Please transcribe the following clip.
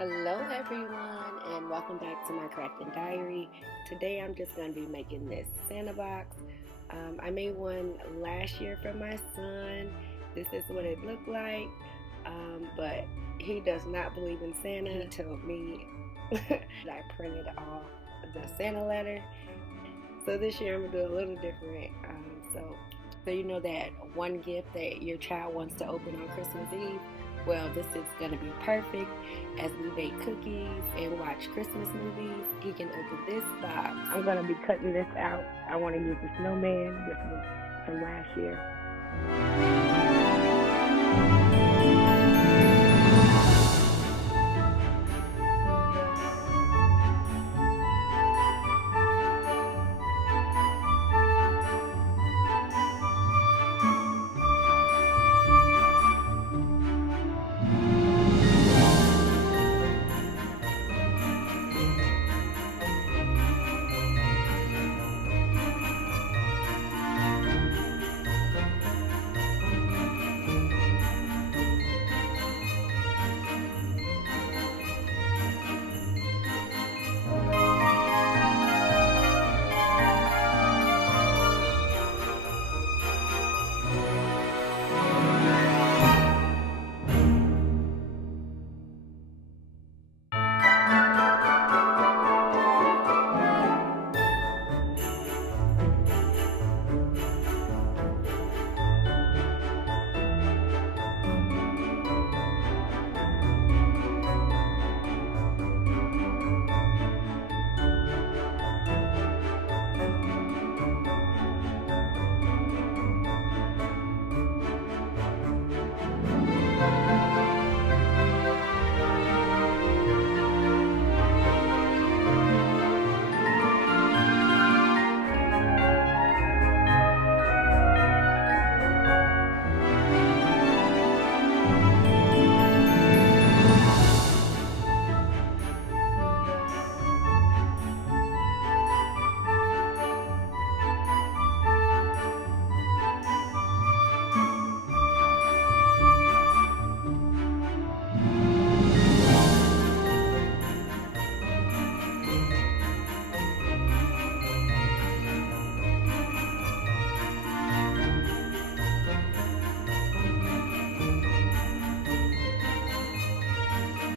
Hello everyone and welcome back to my crafting diary. Today I'm just going to be making this Santa box. I made one last year for my son. This is what it looked like, but he does not believe in Santa. He told me that I printed off the Santa letter. So this year I'm going to do a little different. So you know that one gift that your child wants to open on Christmas Eve? Well, this is going to be perfect. As we bake cookies and watch Christmas movies, he can open this box. I'm going to be cutting this out. I want to use the snowman. This was from last year.